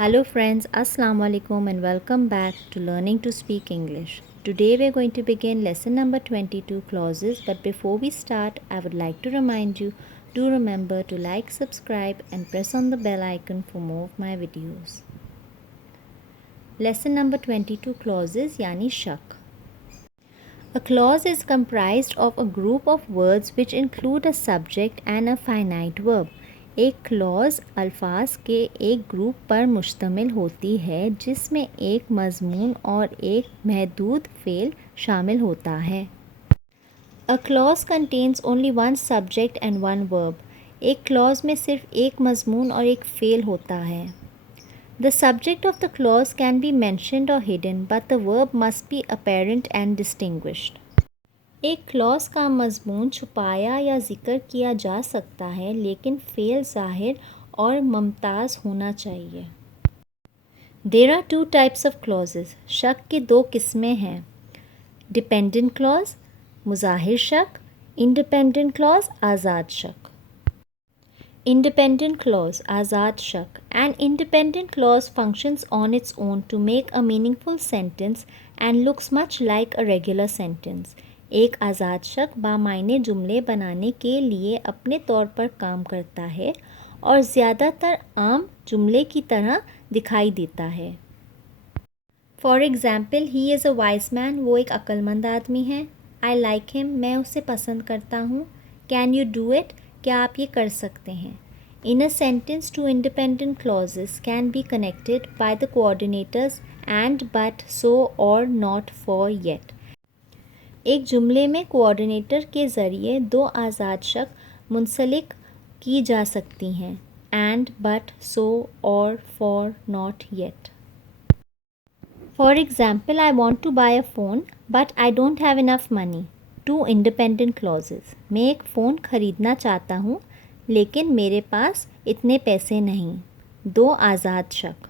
Hello friends, Assalamu alaikum and welcome back to Learning to Speak English. Today we are going to begin lesson number 22 clauses, but before we start I would like to remind you, do remember to like, subscribe and press on the bell icon for more of my videos. Lesson number 22 clauses yani shak. A clause is comprised of a group of words which include a subject and a finite verb. एक Claus अल्फाज के एक group पर मुश्तमिल होती है जिसमें एक मज़मून और एक महदूद फ़ेल शामिल होता है. A clause contains only one subject and one verb. एक क्लॉज़ में सिर्फ एक मज़मून और एक फ़ेल होता है. The subject of the clause can be mentioned or hidden, but the verb must be apparent and distinguished. एक क्लॉज का मज़मून छुपाया या ज़िक्र किया जा सकता है लेकिन फ़ेल ज़ाहिर और मुमताज़ होना चाहिए. There are two types of clauses. शक की दो किस्में हैं. Dependent clause, मुज़ाहिर शक. Independent clause, आज़ाद शक. Independent clause, आज़ाद शक. An independent clause functions on its own to make a meaningful sentence and looks much like a regular sentence. एक आज़ाद शक बामायने जुमले बनाने के लिए अपने तौर पर काम करता है और ज़्यादातर आम जुमले की तरह दिखाई देता है. For example, he is a wise man, वो एक अक्लमंद आदमी है. आई लाइक हिम, मैं उसे पसंद करता हूँ. कैन यू डू इट, क्या आप ये कर सकते हैं. In a sentence two independent clauses can be connected by the coordinators and, but, so और नॉट, फॉर, येट. एक जुमले में कोऑर्डिनेटर के ज़रिए दो आज़ाद शक मुंसलिक की जा सकती हैं. एंड, बट, सो, और, for, not, yet. For example, I want to buy a phone but I don't have enough money. Two independent clauses. मैं एक फ़ोन ख़रीदना चाहता हूँ लेकिन मेरे पास इतने पैसे नहीं. दो आज़ाद शक.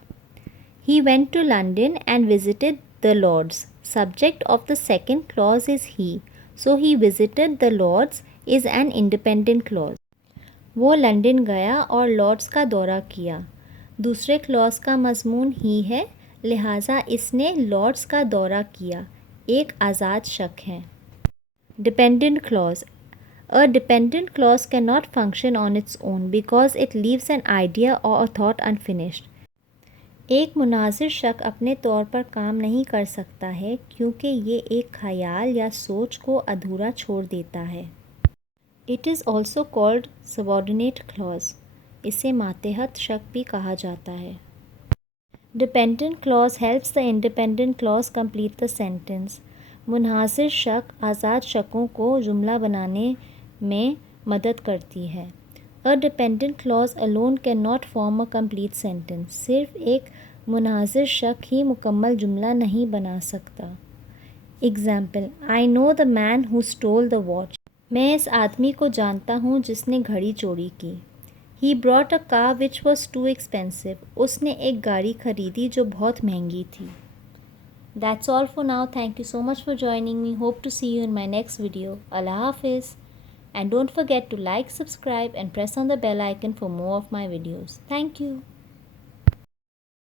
He went to London and visited the Lords. Subject of the second clause is he, so he visited the Lords is an independent clause. वो लंदन गया और लॉर्ड्स का दौरा किया. दूसरे क्लॉज का मज़मून ही है, लिहाजा इसने लॉर्ड्स का दौरा किया. एक आज़ाद शक है. Dependent clause. A dependent clause cannot function on its own because it leaves an idea or a thought unfinished. एक मुनाजिर शक अपने तौर पर काम नहीं कर सकता है क्योंकि ये एक ख़याल या सोच को अधूरा छोड़ देता है. It is also called subordinate clause. इसे मातहत शक भी कहा जाता है. Dependent clause helps the independent clause complete the sentence. मुनाजिर शक आज़ाद शकों को जुमला बनाने में मदद करती है. A dependent clause alone cannot form a complete sentence. सिर्फ एक मुनाजिर शक ही मुकम्मल जुमला नहीं बना सकता. Example, I know the man who stole the watch. मैं इस आदमी को जानता हूँ जिसने घड़ी चोरी की. He brought a car which was too expensive. उसने एक गाड़ी खरीदी जो बहुत महंगी थी. That's all for now. Thank you so much for joining me. Hope to see you in my next video. Allah Hafiz. And don't forget to like, subscribe and press on the bell icon for more of my videos. Thank you.